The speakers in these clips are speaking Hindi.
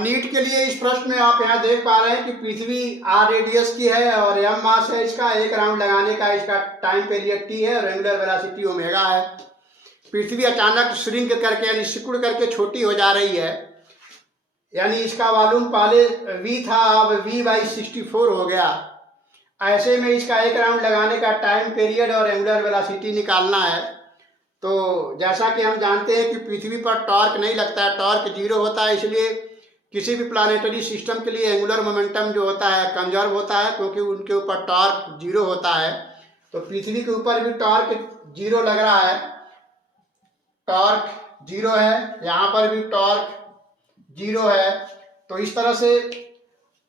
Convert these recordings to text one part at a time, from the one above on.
नीट के लिए इस प्रश्न में आप यहाँ देख पा रहे हैं कि पृथ्वी आर रेडियस की है और एम मास है इसका, एक राउंड लगाने का इसका टाइम पीरियड टी है और एंगुलर वेलोसिटी ओमेगा है। पृथ्वी अचानक श्रिंक करके यानी सिकुड़ करके छोटी हो जा रही है, यानी इसका वॉल्यूम पहले v था, अब v/64 हो गया। ऐसे में इसका एक राउंड लगाने का टाइम पीरियड और एंगुलर वेलोसिटी निकालना है। तो जैसा कि हम जानते हैं कि पृथ्वी पर टॉर्क नहीं लगता है, टॉर्क जीरो होता है, इसलिए किसी भी प्लानेटरी सिस्टम के लिए एंगुलर मोमेंटम जो होता है कंजर्व होता है, क्योंकि उनके ऊपर टॉर्क जीरो होता है। तो पृथ्वी के ऊपर भी टॉर्क जीरो लग रहा है, टॉर्क जीरो है, यहाँ पर भी टॉर्क जीरो है। तो इस तरह से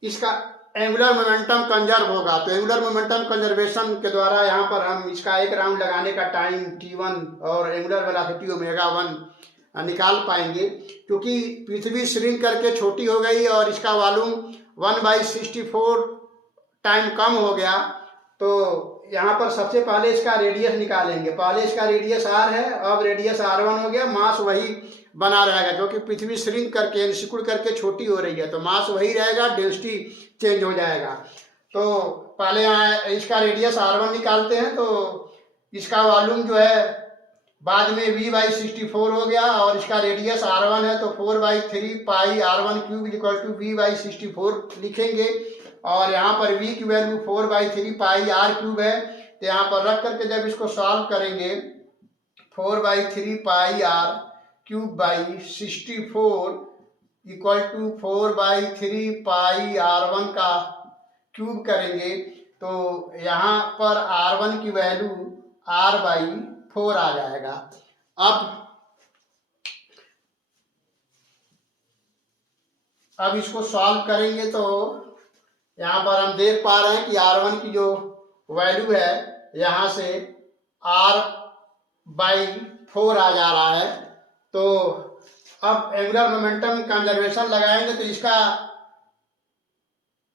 इसका एंगुलर मोमेंटम कंजर्व होगा। तो एंगुलर मोमेंटम कंजर्वेशन के द्वारा यहाँ पर हम इसका एक राउंड लगाने का टाइम t1 और एंगुलर वेलोसिटी ओमेगा 1 निकाल पाएंगे, क्योंकि पृथ्वी श्रिंक करके छोटी हो गई और इसका वॉल्यूम 1/64 टाइम कम हो गया। तो यहाँ पर सबसे पहले इसका रेडियस निकालेंगे। पहले इसका रेडियस r है, अब रेडियस r1 हो गया, मास वही बना रहेगा क्योंकि पृथ्वी श्रिंक करके सिकुड़ करके छोटी हो रही है, तो मास वही रहेगा, डेंसिटी चेंज हो जाएगा। तो पहले यहाँ इसका रेडियस r1 निकालते हैं। तो इसका वॉल्यूम जो है बाद में v/64 हो गया और इसका रेडियस r1 है, तो 4/3 pi r1 cube equal to v/64 लिखेंगे। और यहाँ पर v की वैल्यू 4/3 पाई r क्यूब है, तो यहाँ पर रख करके जब इसको सॉल्व करेंगे 4/3 pi r cube by 64 equal to 4/3 pi r1 का क्यूब करेंगे, तो यहाँ पर r1 की वैल्यू r/4 आ जाएगा। अब इसको सॉल्व करेंगे तो यहाँ पर हम देख पा रहे हैं कि r1 की जो वैल्यू है यहाँ से r/4 आ जा रहा है। तो अब एंगुलर मोमेंटम कंजर्वेशन लगाएंगे तो इसका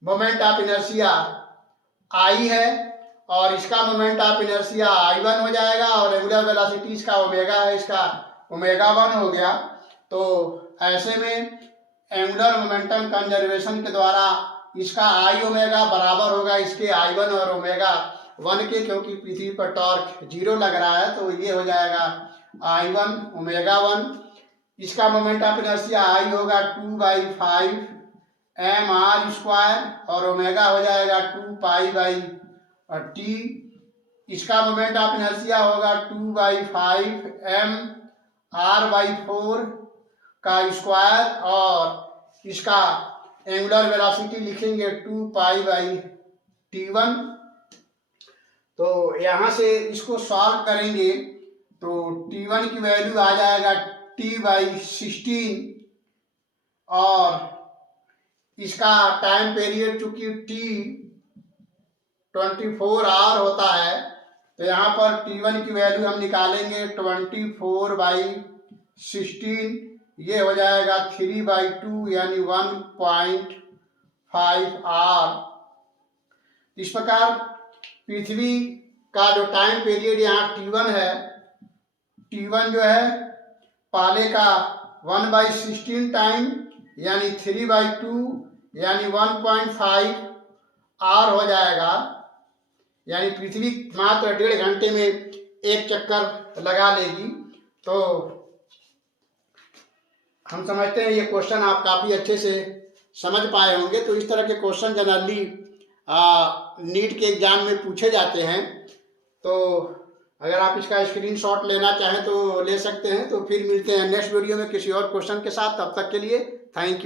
मोमेंट ऑफ इनर्शिया I है और इसका मोमेंट ऑफ इनर्शिया I1 हो जाएगा और एंगुलर वेलोसिटी इसका ओमेगा है, इसका ओमेगा 1 हो गया। तो ऐसे में एंगुलर मोमेंटम कंजर्वेशन के द्वारा इसका I ओमेगा बराबर होगा इसके I1 और ओमेगा 1 के, क्योंकि पृथ्वी पर टॉर्क जीरो लग रहा है। तो ये हो जाएगा I1 ओमेगा 1। इसका मोमेंट ऑफ इनर्शिया I होगा 2/5 mr² और ओमेगा हो जाएगा 2π/t। इसका मोमेंट ऑफ इनर्शिया होगा 2/5 mr/4 का स्क्वायर और इसका एंगुलर वेलोसिटी लिखेंगे 2π/t1। तो यहाँ से इसको सॉल्व करेंगे तो t1 की वैल्यू आ जाएगा t/16 और इसका टाइम पीरियड चूंकि t 24 आवर होता है, तो यहाँ पर t1 की वैल्यू हम निकालेंगे 24/16, ये हो जाएगा 3/2 यानी 1.5 आवर। इस प्रकार पृथ्वी का जो टाइम पीरियड यहाँ t1 है, t1 जो है पहले का 1/16 टाइम यानी 3/2 यानी 1.5 आवर हो जाएगा। यानी पृथ्वी मात्र 1.5 घंटे में एक चक्कर लगा लेगी। तो हम समझते हैं ये क्वेश्चन आप काफ़ी अच्छे से समझ पाए होंगे। तो इस तरह के क्वेश्चन जनरली नीट के एग्जाम में पूछे जाते हैं। तो अगर आप इसका स्क्रीनशॉट लेना चाहें तो ले सकते हैं। तो फिर मिलते हैं नेक्स्ट वीडियो में किसी और क्वेश्चन के साथ। तब तक के लिए थैंक यू।